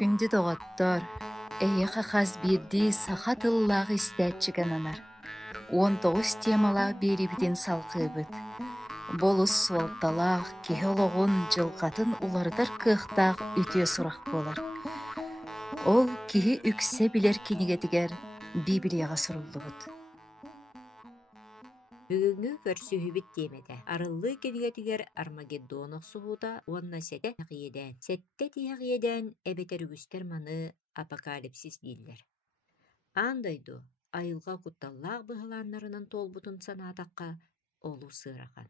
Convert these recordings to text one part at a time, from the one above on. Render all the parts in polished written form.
Күнді доғыттор, эйеха хаз бирди саха тыллағы истәтчігананар. 19 темалақ берибиден салқыбыт. Болус суалталақ, кехологун жылғатын улардар кықтақ үтө сұрақ болар. Ол кихи үксе билер кинигетигер Библияға сурулды бұд. Бүгүнгү көрсүһүбүт темеде. Арыллы кенигетигер Армагеддон оксуһута уонна сете тиэхиеден. Сетте тиэхиеден эбетерүгүстер маны апокалипсис дииллер. Андайду айылга кутталлаах быһылааннарынан толбутун санаатакка олу сыырахан.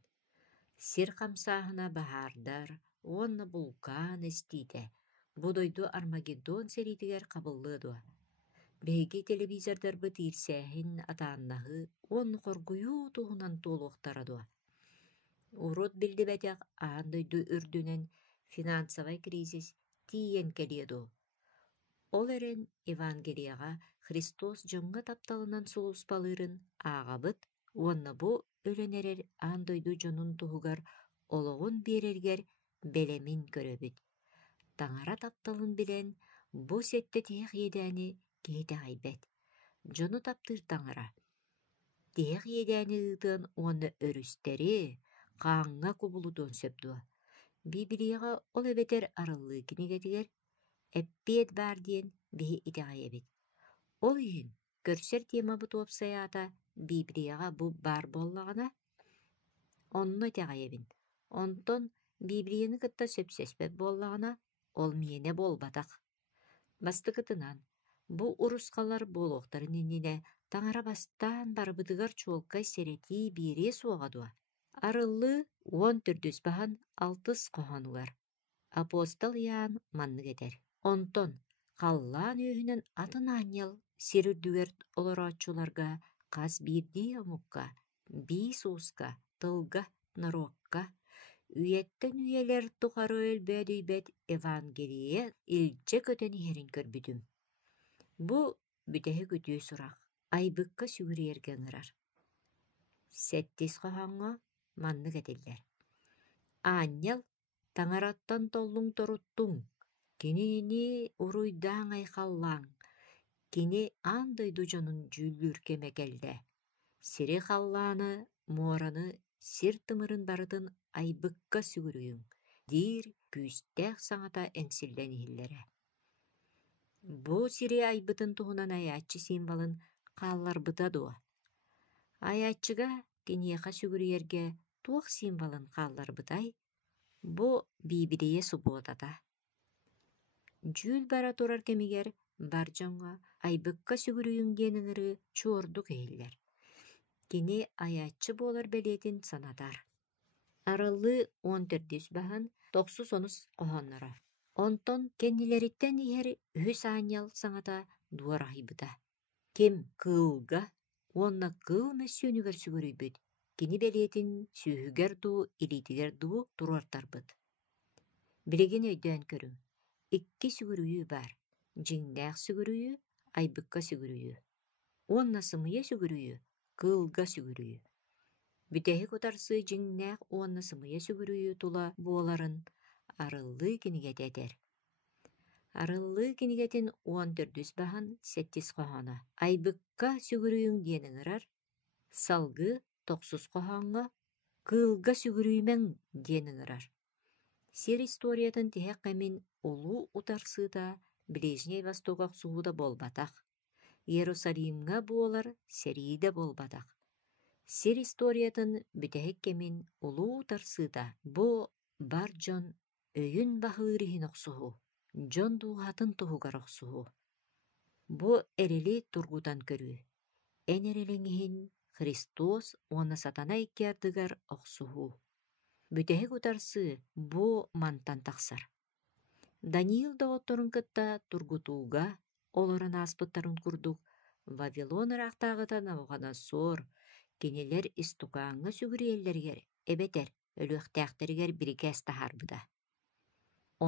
Сир хамсаахына бахаардар, уонна вулкан эстиите. Будойду Армагеддон серитигер кабыллыы дуа. Беги телевизордар быт ирсээхин атааннаһы уонну хоргуйуу туһунан туолуохтара дуа. Урут билдибэтэх аандойду үрдүнэн финансовый кризис тиийэн келиэду. Ол эрен Евангелияга Христос дьоҥҥа тапталынан сулуспалыырын аагабыт, уонна бу өлөнерер аандойду дьонун туһугар олоҕун биэрэргэр белемин көрөбүт. Таҥара тапталын билэн бу сетте тиэх иэдээни киһитэ айбэт. Дьону таптыыр таҥара. Тиэх иэдээни ыытыан уонна өрүстери хааҥҥа кубулутуон сөбдуа. Библияга ол эбетер арыллыы кинигетигер эппиэт баар диэн биһи итэҕэйэбит. Ол иһин көрсөр тиэмабы туопсайаата Библияга бу баар буоллаҕына онно итэҕэйэбин. Онтон Библияны кытта сөпсөспөт буоллаҕына ол миэне буолбатах. Бастыкытынан бу урускалар буолуохтарын иннине таҥара бастаан барбытыгар чуолкай серетии биирие суоҕа. Арыллыы 10 түрдүс баһан 6 коһонугар. Апостол Иоанн маннык этер. Онтон халлаан үөһүнэн атын аанньал сир үрдүгэр олорооччуларга хас биирдии омукка, 5 ууска, тылга, наруокка, үйэттэн үйэлэр тухары өлбөөдүйбэт Евангелие илдьэ көтөн иһэрин көрбүтүм. Бу бүтэһи күтүү сурах, айбыкка сүгүриэргэ ыҥырар. 7 коһоҥҥо маннык этиллэр. Аанньал таҥараттан толлуҥ торуттуҥ, кинини уруйдааҥ айхаллааҥ, кини аандойду дьонун дьүүлүүркэме келдэ. Сири халлааны, муораны сир тымырын барытын айбыкка сүгүрүүң, диир күүстээх саҥата эҥсиллэн иһиллэрэ. Бу сири айбытын туһунан айааччы символын хаалларбыта дуо. Айааччыга киниэхэ сүгүрүйэргэ туох символын хаалларбытай, бу Библие субуотата. Дьүүл бара турар кемигер бар дьоҥҥо айбыкка сүгүрүүң диэн ыҥырыы чуордук иһиллэр. Кини айааччы буолар белиэтин санатар. Арыллыы 14 баһан 9 коһонноро. Онтон кэннилэриттэн иһэр үһүс аанньал саҥата дуор аһыйбыта. Ким кыылга, уонна кыыл мэссүүнүгэр сүгүрүйбүт, кини белиэтин сүүһүгэр дуу, илиитигэр дуу туруортарбыт. Билигин өйдөөн көрүм. 2 сүгүрүйүү бар. Дьиҥнээх сүгүрүйүү, айбыкка сүгүрүйүү. Уонна сымыйа сүгүрүйүү, кыылга сүгүрүйүү. Бүтэһи кутарсыы дьиҥнээх уонна сымыйа сүгүрүйүү тула буоларын арыллыы кинигет этер. Арыллыы кинигетин 14 баһан 7 коһоно. Айбыкка сүгүрүүң диэн ыҥырар, салгы 9 коһоҥҥо, кыылга сүгүрүүмэҥ диэн ыҥырар. Сир историятын тиһэ кэмин улуу утарсыыта Ближний Восток оксуһуда болбатах. Иерусалимга буолар серииде болбатах. Сир историятын бүтэһик кэмин улуу утарсыыта бу бар дьон өйүн баһыыр иһин оксуһу, дьон дууһатын туһугар оксуһу. Бу эрели тургутан көрүү. Эн эрелиҥ иһин Христос уонна сатана иккиардыгар оксуһу. Бүтэһик утарсыы бу мантан тахсар. Даниил доҕотторун кытта тургутууга олорон ааспыттарын курдук Вавилон ыраахтааҕыта Навуходоносор кинилэр истукааҥҥа сүгүриэллэригэр эбетэр өлүөхтээхтэригэр бирикээс таһаарбыта.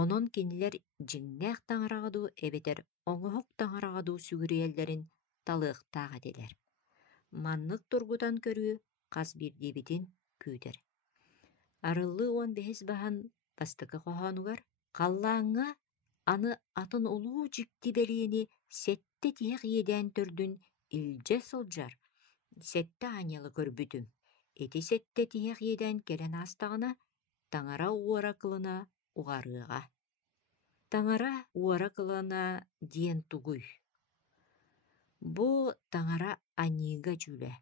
Онон кинилэр дьиҥнээх таҥараҕадуу эбетэр оҥоһук таҥараҕадуу сүгүриэллэрин талыахтаах этилэр. Маннык тургутан көрүү хас биирдиибитин күүтэр. Арыллыы 15 баһан бастыкы коһоонугар халлааҥҥа аны атын улуу жикти белиени сетте тиэх иеден төрдүн илже сылжар. Сетте анялы көрбүтүм. Эти сетте тиэх иеден келен астагына таңара уора кылына угарыга. Таңара уора кылына диен тугуй. Бу таңара анига жүле.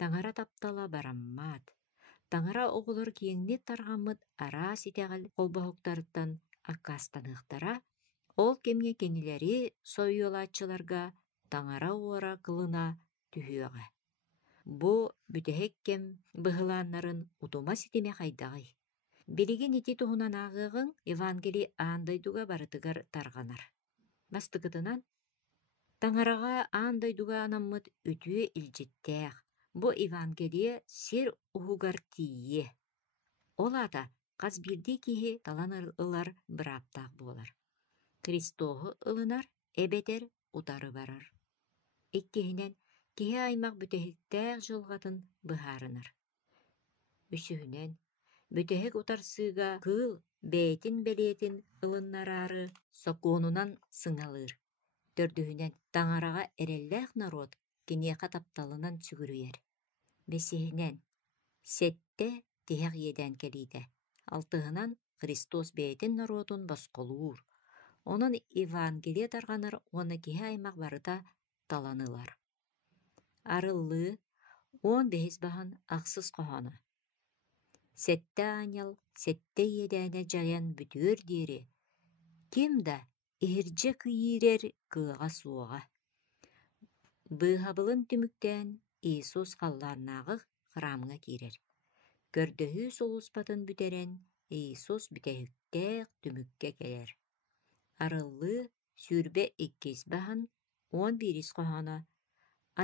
Таңара таптала бараммат. Таңара оғылыр киеңни тарғамыт ара ситегіл қолбахуктарыттан аккастанықтара, ол кемге кенилери сойуолатчыларга таңара уора кылына түхүөҕэ. Бу бүтэһик кем быһылааннарын утума ситиме хайдағай. Билигин ити туһунан аагыгын Евангелий аандайдуга барытыгар тарганар. Бастыгытынан таңарага аандайдуга анаммыт үтүө илжиттээх. Бу Евангелие сир уһугар тиийе. Ол ата кас бирди киһи талан ылар бырааптаах буолар. Христоһу ылынар, эбетер утары барар. Иккиһинэн киһи аймак бүтэһиктээх жылгатын быһаарынар. Үсүһүнэн бүтэһик утарсыыга кыыл бээтин белиэтин ылыннараары сокуонунан сыҥалыыр. Төрдүһүнэн таңарага эрэллээх народ киниэхэ тапталынан сүгүрүйэр. Бесиһинэн сетте тиһэх иедэн келиитэ. Алтыһынан Христос бээтин народун босқолуур. Онон Евангелие тарганар уонна киһи аймак барыта таланылар. Арыллыы 15 баһын ахсыс коһоно. Сетте анял сетте иедээне жайан бүтүөр диэри. Ким да иһирдьэ кыйиирэр кыаҕа суоҕа. Быыһабылын түмүктэн Иисус халлааннаагы храмыҥа киирэр. Көрдөһүү солуспатын бүтэрэн Иисус бүтэһиктээх түмүкке келэр. Арыллыы сүүрбэ 2 баһын 11 коһоно.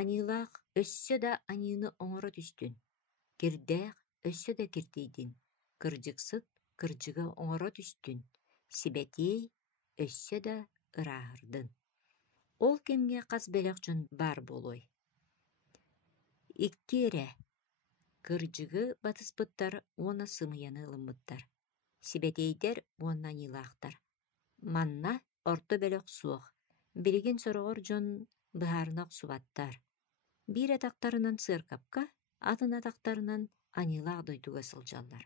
Анилаах өссө да аниыны оҥоро түстүн. Кирдээх өссө да кирдийдин. Кырдьыксыт кырдьыга оҥоро түстүн. Сибэтиэй өссө да ырааһырдын. Ол кемге кас бэлэх дьон бар болой. Икки эрэ кырдьыгы батыспыттар уона сымыйаны ылыммыттар. Сибэтэйдер уонна анилаахтар. Манна орто бэлэх суох. Билигин сороҕор дьон быһаарынах субаттар. Биир атактарынан сыаркапка, атын атактарынан анилаах дойдуга сылдьаллар.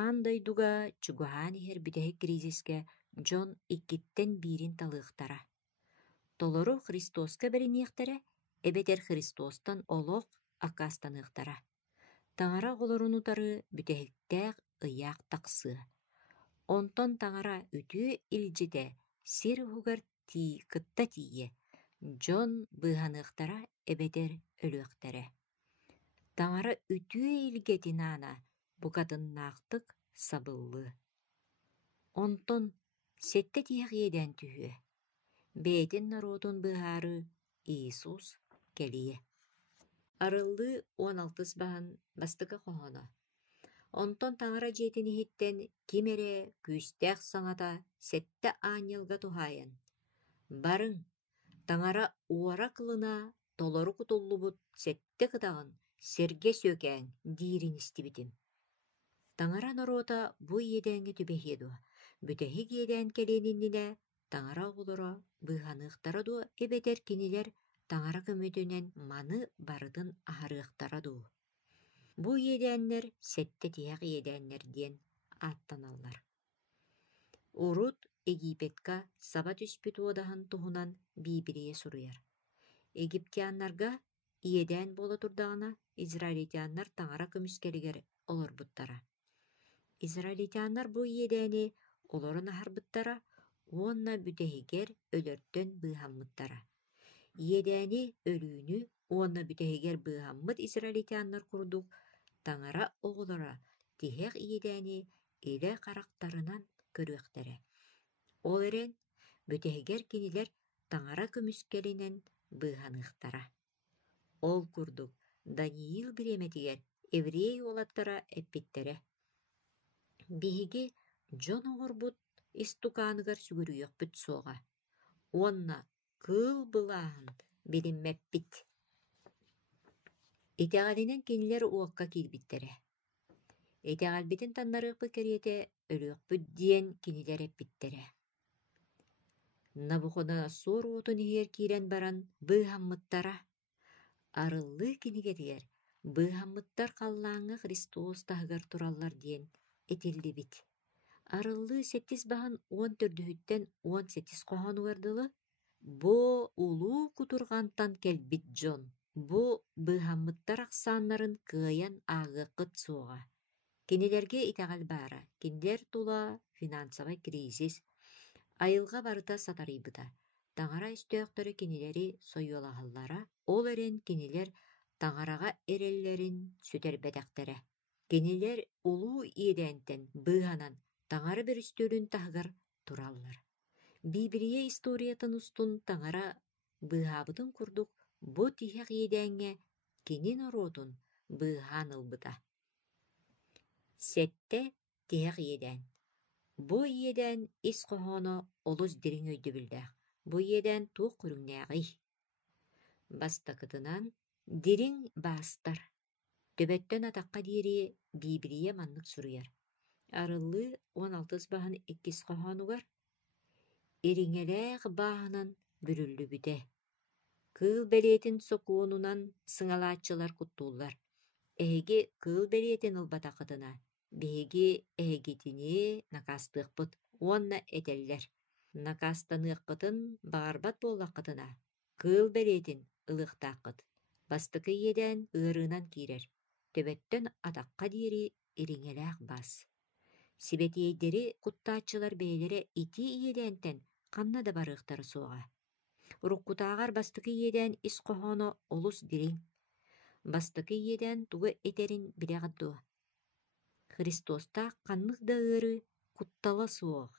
Аан дойдуга чугаһаан иһэр бүтэһик кризиске дьон иккиттен биирин талыахтара. Толору Христоска бериниэхтере, эбетер Христостан олох аккаастаныахтара. Таңара олорунутары бүтэһиктээх ыйаах тахсыа. Онтон таңара үтүү илдьите сир уһугар кытта тиийэ. Дьон быыһаныахтара эбетер өлүөхтэрэ. Таңара үтүү илгетин аана букатыннаахтык сабыллыы. Онтон сетте тиэх иедэн түһүө. Бээтин народун быһаары Иисус келие. Арыллыы 16 баһын бастыга коһоно. Онтон таңара дьиэтин иһиттэн кимере күүстээх саҥата сетте аанньалга тухайан. Барың, таңара уора кылына толору кутуллубут сетте кытаҕын серге сөкээҥ диирин истибитим. Таңара норота бу иедээҥҥи түбэһиэ дуо. Бүтэһик иэдээн келиэниннинэ таңара оҕолоро быыһаныахтара дуо эбетер кинилэр таңара көмөтүнэн маны барытын аһарыахтара дуу. Бу иэдээннэр сетте тиэх иэдээннэр диэн ааттаналлар. Урут Египетка саба түспүт уодаһын туһунан Библия суруяр. Египтианнарга иэдээн буола турдаҕына израилитианнар таңара көмүскэригэр олорбуттара. Израилитианнар бу иэдээни олорун аһарбыттара, уонна бүтэһигэр өлөртөн быыһаммыттара. Иэдээни өлүүнү уонна бүтэһигэр быыһаммыт израилитианнар курдук таңара оҕолора тиһэх иэдээни илэ характарынан көрүөхтэрэ. Ол эрен бүтэһигэр кинилэр таңара көмүскэринэн быыһаныахтара. Ол курдук Даниил бириэметигэр еврей уолаттара эппиттерэ. Биһиги дьон оҥорбут истукааныгар сүгүрүйөхпүт суоҕа. Уонна кыыл былааһын билиммэппит. Итэҕэлинэн кинилэр уокка киирбиттерэ. Итэҕэлбитин таннарыахпыт кэриэтэ өлүөхпүт диэн кинилэр эппиттерэ. Набухоносор отун иһэр киирэн баран быыһаммыттара арыллыы кинигетигер быыһаммыттар халлааҥҥа Христос таһыгар тураллар диэн этиллибит. Арыллыы сеттис баһан уон төрдүһүттэн уон сеттис коһонугар дылы бу улуу кутурҕантан кэлбит дьон. Бу быыһаммыттар ахсааннарын кыайан ааҕыаккыт суоҕа. Кинилэргэ итэҕэл баара, кинилэр тула финансовый кризис, айылга барыта сатарыйбыта. Таҥара үстөөхтөрү кинилэри сойуолаһаллара, ол эрен кинилэр таҥарага эрэллэрин сүтэрбэтэхтэрэ. Кинилэр улуу иэдээнтэн быыһанан таҥара бөрүстүүрүн таһыгар тураллар. Библия историятын устун таҥара быыһаабытын курдук бу тиһэх иэдээҥҥэ кини норуотун быыһаан ылбыта. Сэтте тиһэх иэдээн. Бу иэдээн ис коһооно олус дириҥ өйдөбүлдээх. Бу иэдээн туох күрүҥнээҕий. Бастакытынан дириҥ баастар. Төбөттөн атакка диэри Библия маннык суруйар. Арыллыы 16 баһын 2 коһоонугар ириҥэлээх бааһынан бүрүллүбүтэ. Кыыл бэлиэтин сокуонунан сыҥалааччылар куттууллар. Эһиги кыыл бэлиэтин ылбатаххытына, биһиги эһигитини накаастыахпыт, уонна этэллэр. Накаастаныаххытын баҕарбат буоллаххытына, кыыл бэлиэтин ылыахтааххыт. Бастыкы иэдээн ыарыынан киирэр. Төбөттөн атакка диэри ириҥэлээх баас. Сибэтиэйдери куттааччылар бэйэлэрэ ити иэдээнтэн ханна да барыахтары суоҕа. Уруккутааҕар бастыкы иэдээн ис коһооно олус дириҥ. Бастыкы иэдээн тугу этерин билэҕит дуо. Христостаах ханнык да ыары куттала суох.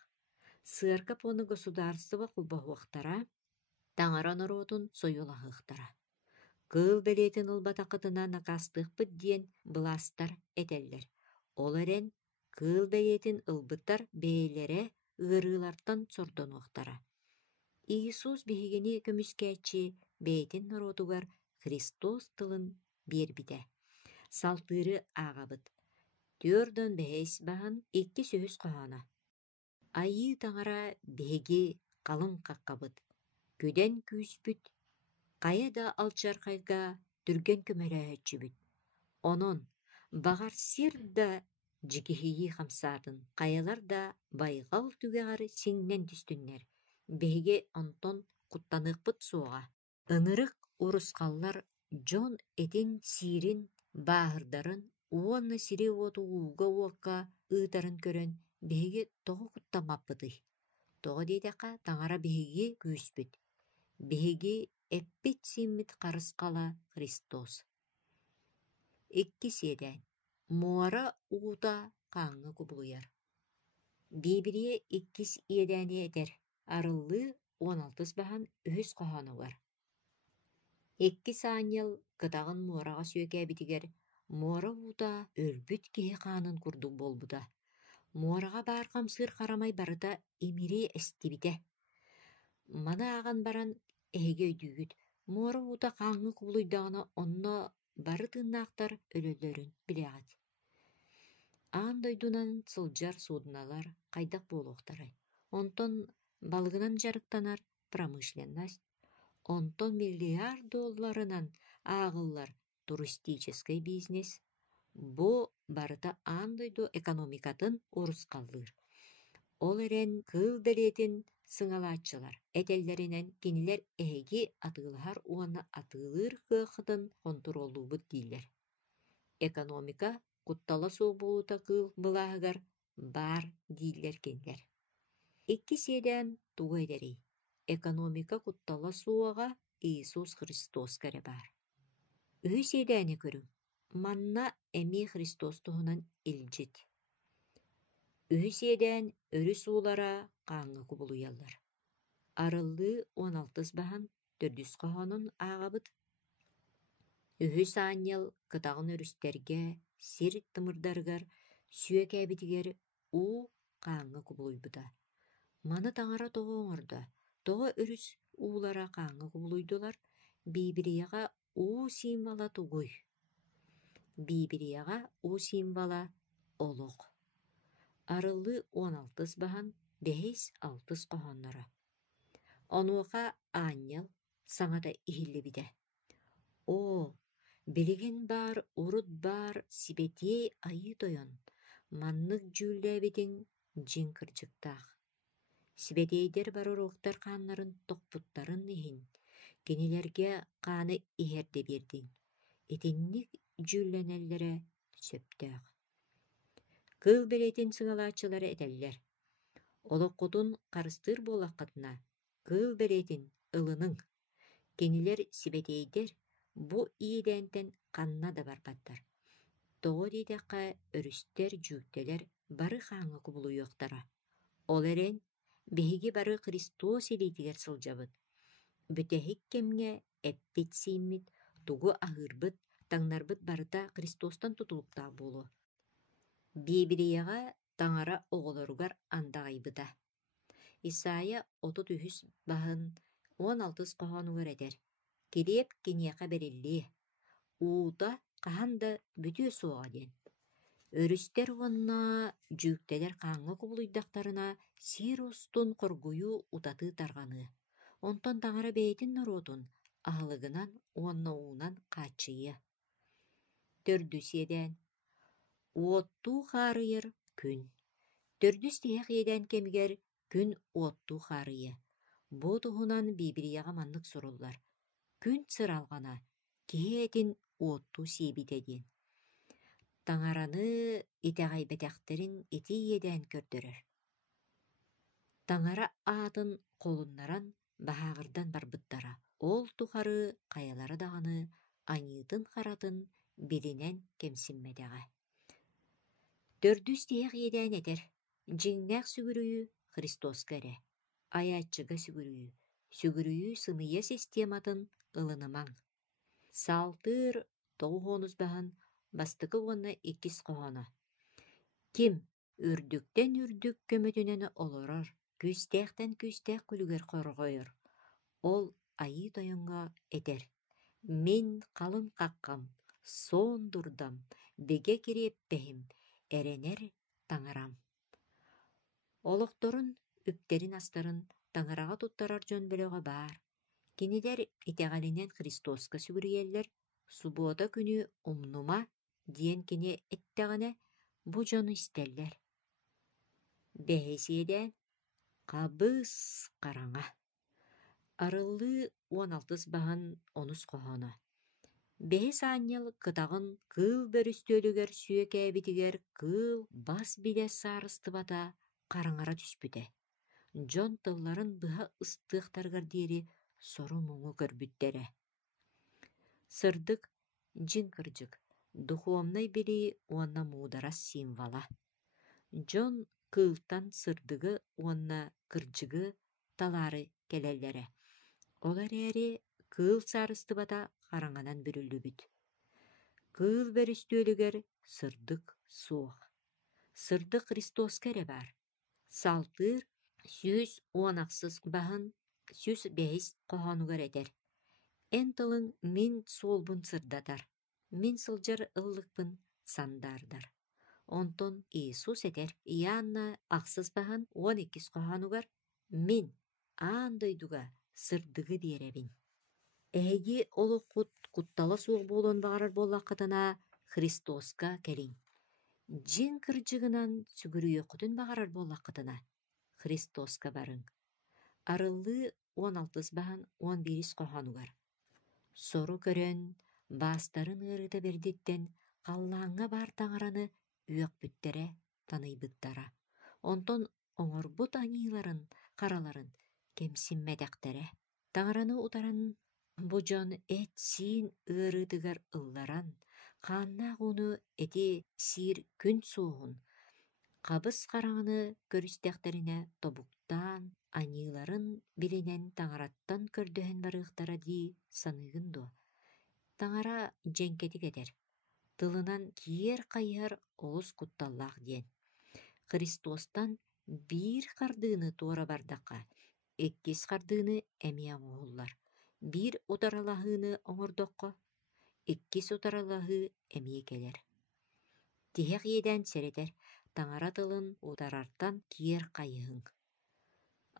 Сыарка пону государство кулбаһуахтара, таҥара норуотун сойулаһыахтара. Кыыл бэлиэтин ылбатаххытына накаастыахпыт диэн былаастар этэллэр. Ол эрен кыыл бэлиэтин ылбыттар бэйэлэрэ ыарыылартан сордонуохтара. Иисус биһигини көмүскээччи бэйэтин норуотугар Христос тылын биэрбитэ. Салтыыры ааҕабыт. Түөрдөн бэһэс баһан 2 сөһүс коһоно. Айыы таҥара биһиги халыҥ хаккабыт. Күдэн күүспүт. Хайа да алчархайга түрген көмөрөөчүбүт. Онон багар сир да жигиһии хамсаатын. Хайалар да байгал түгэҕэр сиңнэн түстүннэр. Биһиги онтон куттаныахпыт суоҕа. Ынырык урускаллар дьон этин сиирин бааһырдарын уонна сири уоту ууга уокка ыытарын көрөн биһиги тоҕо куттамаппытый. Тоҕо диэтэххэ таҥара биһиги күүспүт. Биһиги эппит сииммит харыскала Христос. 2 сиэдээн. Муора уута хааңҥа кубулуяр. Библия 2 иэдээни этэр. Арыллыы 16 баһан 3 коһоонугар. 2 саанньыл кытаҕын муораҕа сүөкээбитигэр муора уута өлбүт киһи хаанын курдук буолбута. Муораҕа баар хамсыыр харамай барыта имири эстибитэ. Мана ааҕан баран эһиги өйдүүгүт. Муора уута хааңҥа кубулуйдаҕына онно бары тыыннаахтар өлөлөрүн билээҕит. Аан дойдунан сылдьар суудуналар хайдах буолуохтарай. Онтон балыгынан жарыктанар промышленность. Онтон $1 миллиард ааҕыллар туристический бизнес. Бу барыта аан дойду экономикатын урускаллыыр. Ол эрен кыыл бэлиэтин сыҥалааччылар этэллэринэн кинилэр эһиги атыылаһар уонна атыылыыр кыаххытын контроллуубут дииллэр. Экономика куттала суобуулута кыыл былааһыгар баар дииллэр кинилэр. 2 сиэдээн тугу эдэрий. Экономика куттала суоҕа Иисус Христос кэрэ баар. 3 сиэдээни көрүң. Манна эмиэ Христос туһунан илдьит. 3 сиэдээн өрү суулара хааңҥа кубулуйаллар. Арыллыы 16 баһан 4 коһонун ааҕабыт. 3 саанньыл кытаҕын өрүстэргэ, сир тымырдарыгар сүөкээбитигэр уу хааңҥа кубулуйбута. Маны таҥара тоҕо оҥордо. Тоҕо өрүс уулара хааңҥа кубулуйдулар. Библияға уу символа тугуй. Библияға уу символа олоқ. Арыллыы 16 баһан 5-6 коһоннора. Онуоха аанньал саҥата иһиллибитэ. Оо, билигин баар, урут баар сибетиэй айыы тойон, маннык дьүүллээбитиҥ дьиҥ кырдьыктаах. Сибетейдер бары уруохтар хааннарын тохпуттарын иһин, кинилэргэ хааны иһэрдэ биэрдиҥ, итинник дьүүллэнэллэрэ сөптөөх. Кыыл бэлэтин сыҥалаачылары этэллэр. Олоккутун харыстыыр буолаххытына, кыыл бэлэтин ылыныҥ. Кинилэр сибетейдер бу иидээнтэн ханна да барбаттар. Тоҕо диэтэххэ өрүстэр дьүүктэлэр бары хааҥҥа кубулуйуохтара. Ол эрэн биһиги бары Христос илиитигэр сылдьабыт. Бүтэһик кэмҥэ эппит сииммит, тугу аһыырбыт, таҥнарбыт барыта Христостан тутулуктаах буолуо. Библияға таҥара оҕолоругар андаҕайбыта. Исайя 33 баһын 16 коһонугар этэр. Килиэп киниэхэ бериллии. Уута хаһан да бүтүө суоҕа диэн. Өрүстэр уонна дьүүктэлэр хааҥҥа кубулуйдахтарына сиир устун хоргуйуу утатыы тарҕаныы. Онтон таҥара бэйэтин норуотун аһылыгынан уонна уунан хааччыйа. Төрдүс иэдээн уоттуу хаарыйар күн. Төрдүс тиһэх иэдээн кэмигэр күн уоттуу хаарыйа. Бу туһунан Библияға маннык суруллар. Күн сыралҕана, киһи этин уоттуу сиэбитэ диэн. Таҥараны итэҕэйбэтэхтэрин ити иэдээн көрдөрөр. Таҥара аатын холуннаран баһааҕырдан барбыттара. Ол тухары хайалары даҕаны аñыытын харатын билинэн кэмсиммэтэҕэ. Төрдүс тиһэх иэдээн этэр. Дьиҥнээх сүгүрүйүү Христоска эрэ. Айааччыга сүгүрүйүү сымыйа систематын ылынымаҥ. Саалтыыр тоҕуһуонус баһын бастыкы уонна 2 коһоно. Ким үрдүктэн үрдүк көмөтүнэн олорор, күүстээхтэн күүстээх күлүгэр хорҕойор. Ол айыы тойоҥҥо этэр. Мин халын хаккам, соон дурдам, беге кириэппэһим, эрэнэр таҥарам. Олохторун үптерин астарын таҥараҕа туттарар дьон бөлөҕө баар. Кинилэр итэҕэлинэн Христоска сүгүрүйэллэр, субуота күнү умнума диэн кини эттэҕинэ бу дьону истэллэр. Бэһэ хабыс хараҥа. Арыллыы 16 баһын 10 коһоно. Бэһэ саанньал кытаҕын кыыл бөрүстүөлүгэр сүө кээбитигэр кыыл бас билэ саарыстыбата хараҥара түспүтэ. Дьон тылларын быһа ыстыахтаргар диэри сору муҥу көрбүттэрэ. Сырдык дьиҥ кырдьык, духуомнай билии уонна муударас символа. Дьон кыылтан сырдыгы уонна кырдьыгы талаары кэлэллэрэ. Ол эрээри кыыл саарыстыбата хараҥанан бүрүллүбүт. Кыыл бөрүстүөлүгэр сырдык суох. Сырдык Христоска эрэ баар. Салтыыр 116 баһын 105 коһонугар этэр. Эн тылың мин суолбун сырдатар. Мин сылдьар ыллыкпын сандардар. Онтон Иисус этэр. Ианна ахсыс баһын 12 коһонугар мин аан дойдуга сырдыгы диэрэбин. Эһиги олуккут куттала суох буолуон баҕарар буоллаххытына Христоска кэлиҥ. Дьиҥ кырдьыгынан сүгүрүйөххүтүн баҕарар буоллаххытына Христоска барыҥ. Арыллыы 16 баһын 11 коһонугар. Сору көрөн баастарын ырыта бердиттен халлааҥҥа баар таҥараны үөкпүттэрэ таныйбыттара. Онтон оҥорбут аñыыларын, хараларын кемсиммэтэхтэрэ. Таҥараны утаран бу дьон эт сиин ыарыытыгар ылларан, хааннаах уну эти сиир күн суоһун, хабыс хараҕаны көрүстэхтэринэ тобуктаан, аñыыларын билинэн таҥараттан көрдөһөн барыахтара дии саныыгын дуо. Таҥара дьэҥкэтик этэр. Тылынан киэр хайыһар олус кутталлаах диэн. Христостан биир хардыыны туора бардакка, 2 хардыыны эмиэ оҥоһуллар. Биир утаралаһыыны оҥордоххо, 2 утаралаһыы эмиэ келэр. Тиһэх иэдээн сэрэтэр. Таҥара тылын утарартан киэр хайыһыҥ.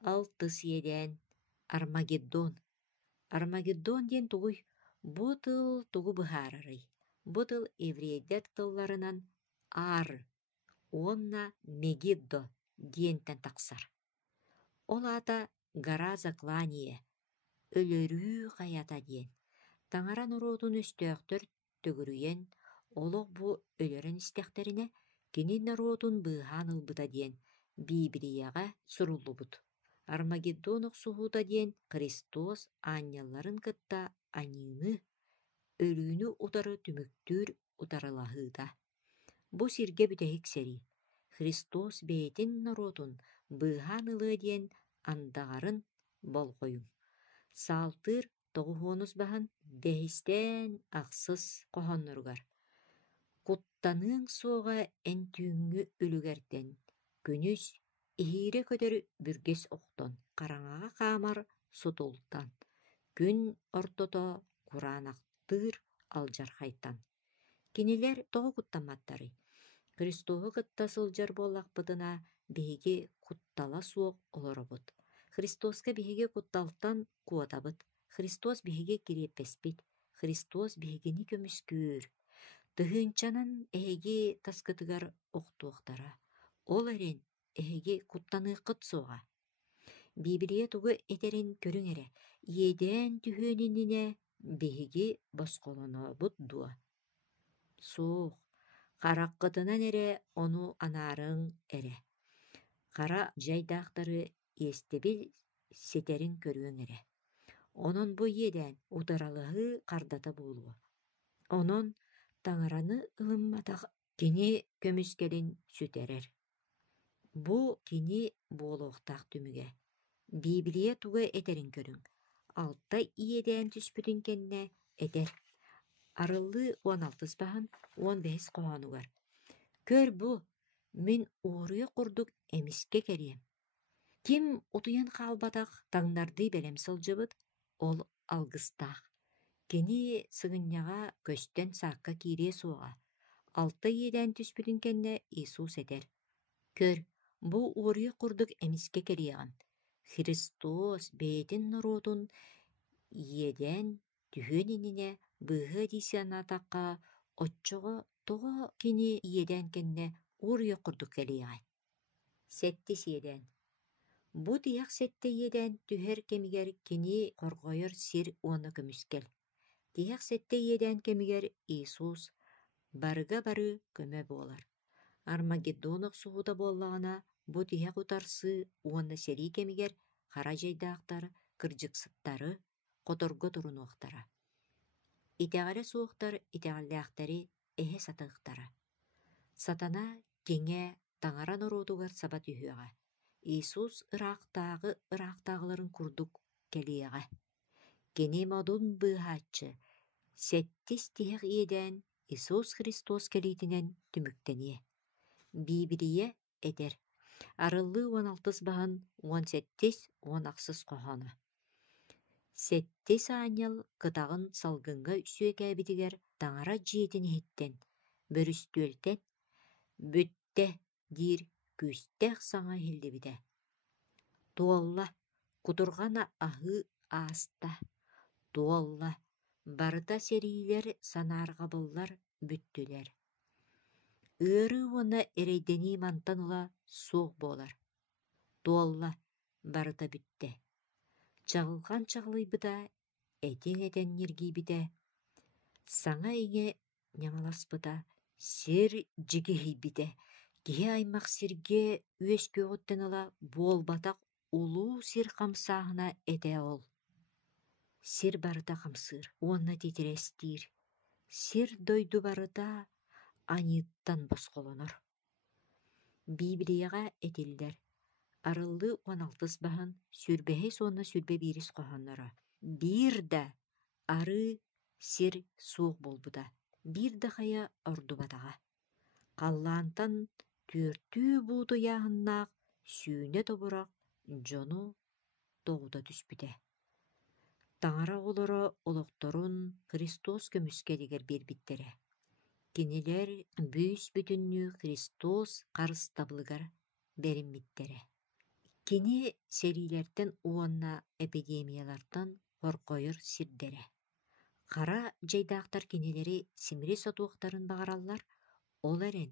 6 иэдээн Армагеддон. Армагеддон диэн тугуй бу тыл тугу быһаарарый. Бу тыл еврейдер тылларынан ар, уонна Мегиддо диэнтэн тахсар. Ол ата гара заклание, өлөрүү хаята диэн. Таңаран уруутун үстөөктөр төгүрүйен, олох бу өлөрөн истэхтерине кинин наруутун быыһаан ылбыта диэн Библияга суруллубут. Армагеддон оксуһуута диэн Христос аанньалларын кытта аньыыны, өрүүнү утары түмүктүүр утарылаһыыта. Бу сиргэ бүтэһик сери. Христос бэйэтин наруутун быыһаан ылыа диэн андаҕарын болҕойум. Саалтыыр тоҕуһуонус баһан дэһистэн ахсыс хоһоннуругар. Куттаныың суоҕа эн түүҥҥү үлүгэрдэн, күнүс иһиирэ көтөр бүргес охтон, хараҥаҕа хаамар сутултан, күн ортото кураанахтыыр алдьархайтан. Кинилэр тоҕо куттамматтары. Христоһу кытта сылдьар буоллахпытына биһиги куттала суох олоробут. Христоска биһиги кутталтан куотабыт. Христос биһиги кириэппеспит. Христос биһигини көмүскүүр. Тыһыынчанан эһиги таскытыгар охтуохтара. Ол эрен эһиги куттаныаххыт суоҕа. Библия тугу этерин көрүң эрэ, иэдээн түһүөниннине биһиги босхолонообут дуо. Суох, хараххытынан эрэ ону анаарыҥ эрэ. Хара дьайдаахтары иэстеби сетерин көрүөҥ эрэ. Онон бу иэдээн утаралыһы хардата буулуо. Онон таҥараны ылымматах кини көмүскэлин сүтэрэр. Бу кини буолуохтаах түмүгэ. Библия туга этерин көрүң. Алта иэдээн түспүтүн кэннэ этер. Арыллыы 16 баһан 15 коһонугар. Көр бу, мин ууруйа курдук эмиске кериэм. Ким утуйан хаалбатах таҥнардыы бэлэм сылдьыбыт, ол алгыстаах. Кини сыгынньаҕа көстөн саакка киирие суоҕа. Алта иэдээн түспүтүн кэннэ Иисус этер. Көр, бу ууруйа курдук эмиске кериэҕин. Христос бэйэтин наруутун иэдээн түһүөниннине быыһы дисианаатахха оччоҕо тоҕо кини иэдээн кэннэ ууруйа курдук кэлиэҕэй. Сэттис иэдээн. Бу тыйах сэтте иэдээн түһэр кэмигэр кини хорҕойор сир уона көмүскэл. Тыйах сэтте иэдээн кэмигэр Иисус барыга бары көмө буолар. Армагеддон оксуһуута буоллаҕына бу тыйах утарсыы уонна сэрии кэмигэр хара дьайдаахтар кырдьыксыттары хоторго турунуохтара. Итэҕэрэ суохтар итэҕэллээхтэри эһэ сатыахтара. Сатана киҥэ таҥаран оруутугар саба түһүөҕэ. Иисус ыраахтааҕыларын курдук кэлиэҕэ. Кини модун быыһааччы, сэттис тиһэх иэдээн Иисус Христос кэлиитинэн түмүктэние. Библия этер. Арыллыы 16 баһан 17-18 коһоно. Сэттис аанньал кытаҕын салгыҥҥа үсүөкээбитигэр таҥара дьиэтин иһиттэн, бөрүстүөлтэн, бүттэ диир күүстэх саҥа иһиллибитэ. Туолла, кутурҕана аһыы ааста. Туолла, барыта сэриилэр санаарҕабыллар бүттүлэр. Ыарыы уонна эрэйдэнии мантан ыла суох буолар. Туолла, барыта бүттэ. Чаҕылхан чаҕылыйбыта этиҥ этэн ньиргиибитэ. Саҥа иҥэ ñамаласпыта сир дьигиһийбитэ. Киһи аймах сиргэ үөскүөҕүттэн ыла буолбатах улуу сир хамсааһына этэ ол. Сир барыта хамсыыр, уонна титирэстиир. Сир дойду барыта аньыыттан босхолонор. Библияга этиллэр. Арыллыы 16 баһан сүрбэһи суонна сүрбэ биирис коһонноро. Биир да ары сир суох болбута. Биир да хая ордубатаҕа. Халлаантан түөртүү буутуйааһыннаах сүүнэ тобурах дьону тоҕута түспүтэ. Таҥара олоро олохторун Христос көмүскэлигэр биэрбиттэрэ. Кинилэр бүүс бүтүннүү Христос харыстаблыгар бериммиттэрэ. Кини серилерден уонна эпидемиялардан хоркойор сирдере. Кара жайдаактар кинилери симри сотуактарын багараллар, ол эрен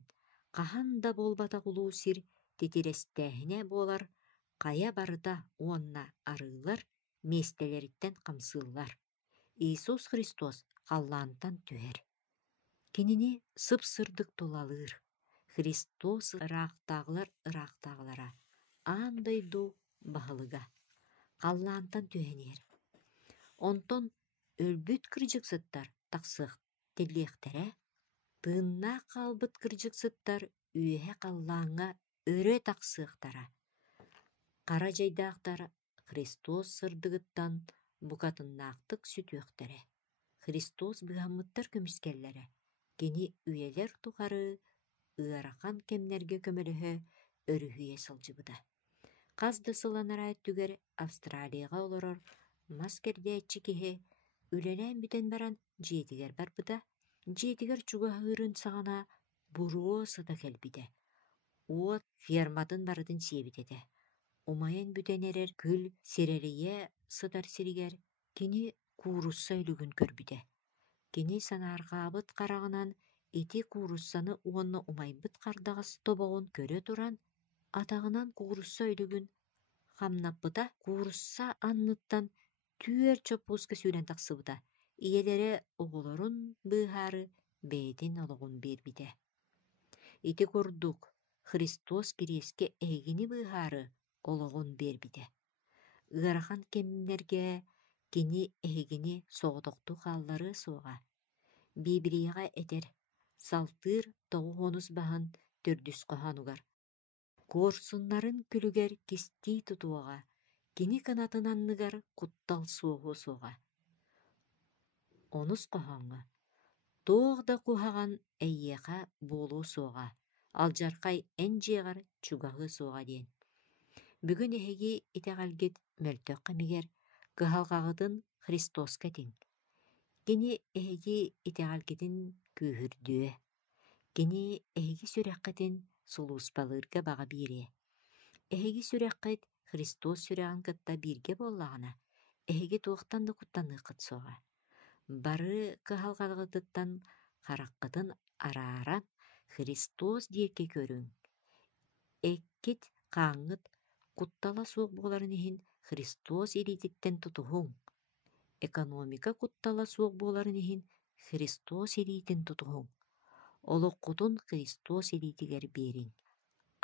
кахан да болбата кулуу сир титирестээхине буолар, кая барыта уонна арыылар, местелериттен камсыыллар. Иисус Христос халлаантан түһэр. Кинини сып-сырдык тулалыыр. Христос ыраактаагылар ыраактаагалара аандойду баһылыга халлаантан түһэнээр. Онтон өлбүт кырдьыксыттар тахсыах тиллиэхтерэ, тыыннаах хаалбыт кырдьыксыттар үөһэ халлааҥҥа өрө тахсыахтара. Кара жайдаактар Христос сырдыгыттан букатыннаахтык сүтүөхтэрэ. Христос быһаммыттар көмүскэллэрэ. Кини үелер тухары ыарахан кемнерге көмөлөһө өрүһүйэ сылдьыбыда. Казды сыланара түгер Австралияга олорор мас кердээччи киһи үлэлээн бүтэн баран дьиэтигэр барбыта, дьиэтигэр чугаһыырын саҕана буруо сыта кэлбитэ. Уот ферматын барытын сиэбитэтэ. Умайан бүтэн эрэр күл сирэрийэ сытар сиригэр кини куурусса үлүгүн көрбүтэ. Кини санааргаабыт караҕынан ити кууруссаны уонна умайбыт хардагас тобоҕун көрө туран, атаҕынан куурусса үлүгүн хамнаппыта куурусса анныттан түөр чоппууска сүүрэн тахсыбыта. Ийэлэре оҕолорун быыһаары бэйэтин олоҕун биэрбитэ. Ити курдук Христос кириэске эһигини быыһаары олоҕун биэрбитэ. Ыарахан кемнерге кини эһигини соҕотохтуу хааллары суоҕа. Биибирияҕа этэр салтыыр тоҕу хонус баһын төрдүс коһонугар. Куорсуннарын күлүгэр кистии тутуоҕа, кини кынатынанныгар куттал суоҕу суоҕа. Онус коһоҥҥо. Туох да куһаҕан эйиэхэ буолуу суоҕа, алдьархай эн дьиэҕэр чугаһыы суоҕа диэн. Бүгүн эһиги итэҕэлгит мөлтөх эмигэр кыһалҕаҕытын Христоска тиҥ. Кини эһиги итэҕэлгитин күүһүрдүө. Кини эһиги сүрэххэтин сулууспалыырга баҕа биирэ. Эһиги сүрэххэт Христос сүрэҕин кытта бииргэ буоллаҕына, эһиги туохтан да куттанныаххыт суоҕа. Бары кыһалҕаҕытыттан хараххытын арааран Христос диэки көрүҥ. Эккит хааҥҥыт куттала суох буоларын иһин Христос илиититтэн тутуһуҥ. Экономика куттала суох буоларын иһин Христос илиитин тутуһуҥ. Олоххутун Христос илиитигэр биэриҥ.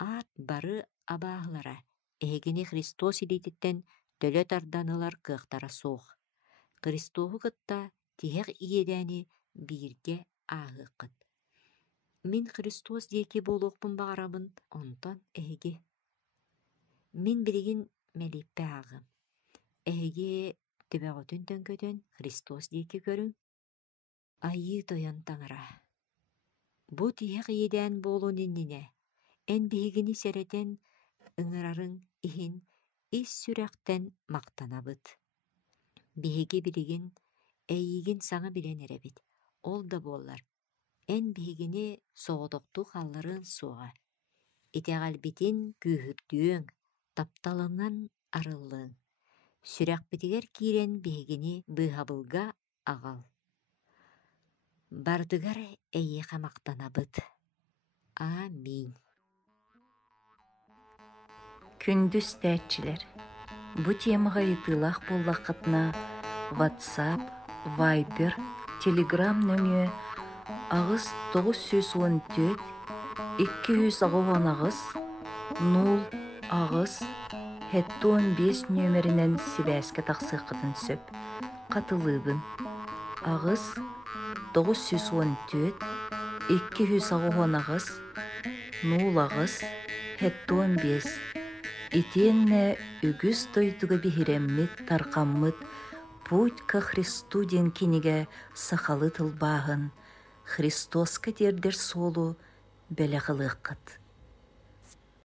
Аат бары абааһылара эһигини Христос илиититтэн төлө тарданылар кыахтара суох. Христоху кытта тиһэх иедээни бииргэ ааһыаххыт. Мин Христос диэки буолуохпун баҕарабын, онтон эһиги. Мин билигин мэлииппэ ааҕым. Эһиги төбөҕөтүн төҥкөтөн Христос диэки көрүҥ. Айыы тойон таҥара. Бу тиһэх иедээн буолуун иннине, эн биһигини сэрэтэн ыҥырарыҥ иһин ис сүрэхтэн мактанабыт. Биһиги билигин эйигин саҥа билэн эрэбит. Ол да буоллар. Эн биһигини соҕотохтуу халларын суоҕа. Итэҕэлбитин күүһүрдүөҥ, тапталынан арыллыың. Сүрэхпитигэр киирэн биһигини быыһабылга аҕал. Бардыгар эйиэхэ мактанабыт. Аминь. Күндүс тээччилер. Бу темаға ытылах боллақытына WhatsApp, Viber, Telegram нөмүө агыс 914 200 0 агыс 715 нөмеринен сибээске тахсыаххытын сөп. Катылыбын. Агыс 914 200 0 агыс 715. Итенне үгүс тойдуга биһиреммит тархаммыт путь ко Христу ден киниге сахалы тылбаахын Христоска дердер солу бэлэхылыаххыт.